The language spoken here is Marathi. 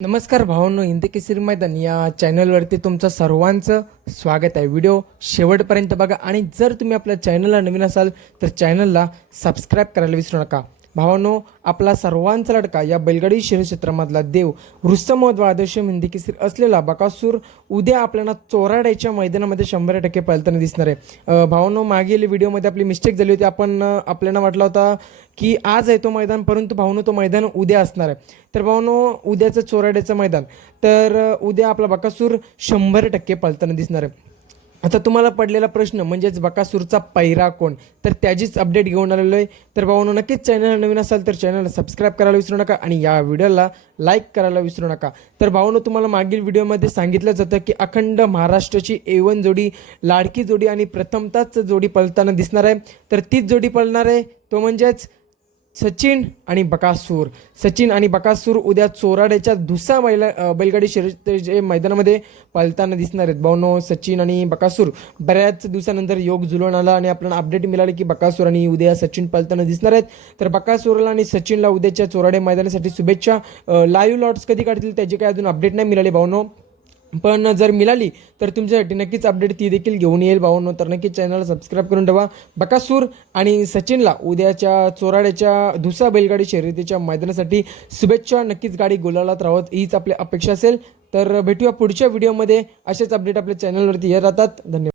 नमस्कार भावांनो, हिंदी केसरी मैदान या चॅनलवरती तुमचं सर्वांचं स्वागत आहे. व्हिडिओ शेवटपर्यंत बघा आणि जर तुम्ही आपल्या चॅनलला नवीन असाल तर चॅनलला सबस्क्राईब करायला विसरू नका. भावांनो, आपला सर्वांचा लडका या बैलगाडी शर्यत क्षेत्रामधला देव रुस्तम द्वादश हिंदी केसरी असलेला बकासूर उद्या आपल्याला चोराड्याच्या मैदानामध्ये 100% पळताना दिसणार आहे. भावांनो, मागील व्हिडिओमध्ये आपली मिस्टेक झाली होती. आपल्याला वाटलं होता की आज आहे तो मैदान, परंतु भावांनो तो मैदान उद्या असणार आहे. तर भावांनो, उद्याचं चोराड्याचं मैदान तर उद्या आपला बकासूर 100% पळताना दिसणार आहे. आता तुम्हाला पडलेला प्रश्न म्हणजेच बकासूरचा पैरा कोण, तर त्याचीच अपडेट घेऊन आलेलो आहे. तर भावांनो, नक्कीच चॅनल नवीन असाल तर चॅनलला सबस्क्राईब करायला विसरू नका आणि या व्हिडिओला लाईक करायला विसरू नका. तर भावांनो, तुम्हाला मागील व्हिडिओमध्ये सांगितलं जातं की अखंड महाराष्ट्राची A1 जोडी, लाडकी जोडी आणि प्रथमताच जोडी पळताना दिसणार आहे. तर तीच जोडी पळणार आहे, तो म्हणजेच सचिन आणि बकासूर उद्या चोराड्याच्या दुसऱ्या बैलगाडी शर्यतीच्या मैदानामध्ये पळताना दिसणार आहेत. भावांनो, सचिन आणि बकासूर बऱ्याच दिवसानंतर योग जुळून आला आणि आपल्याला अपडेट मिळाली की बकासूर आणि उद्या सचिन पळताना दिसणार आहेत. तर बकासूरला आणि सचिनला उद्याच्या चोराड्या मैदानासाठी शुभेच्छा. लाईव्ह लॉट्स कधी काढतील त्याची काही अजून अपडेट नाही मिळाली भावांनो, पण जर मिळाली तर तुमच्यासाठी नक्कीच अपडेट ती देखील घेऊन येईल भावांनो. तर नक्कीच चॅनलला सबस्क्राईब करून ठेवा. बकासूर आणि सचिनला उद्याच्या चोराड्याच्या दुसऱ्या बैलगाडी शर्यतीच्या मैदानासाठी शुभेच्छा. नक्कीच गाडी गुलालात राहत हीच आपली अपेक्षा असेल. तर भेटूया पुढच्या व्हिडिओमध्ये. असेच अपडेट आपल्या चॅनलवरती येत राहतात. धन्यवाद.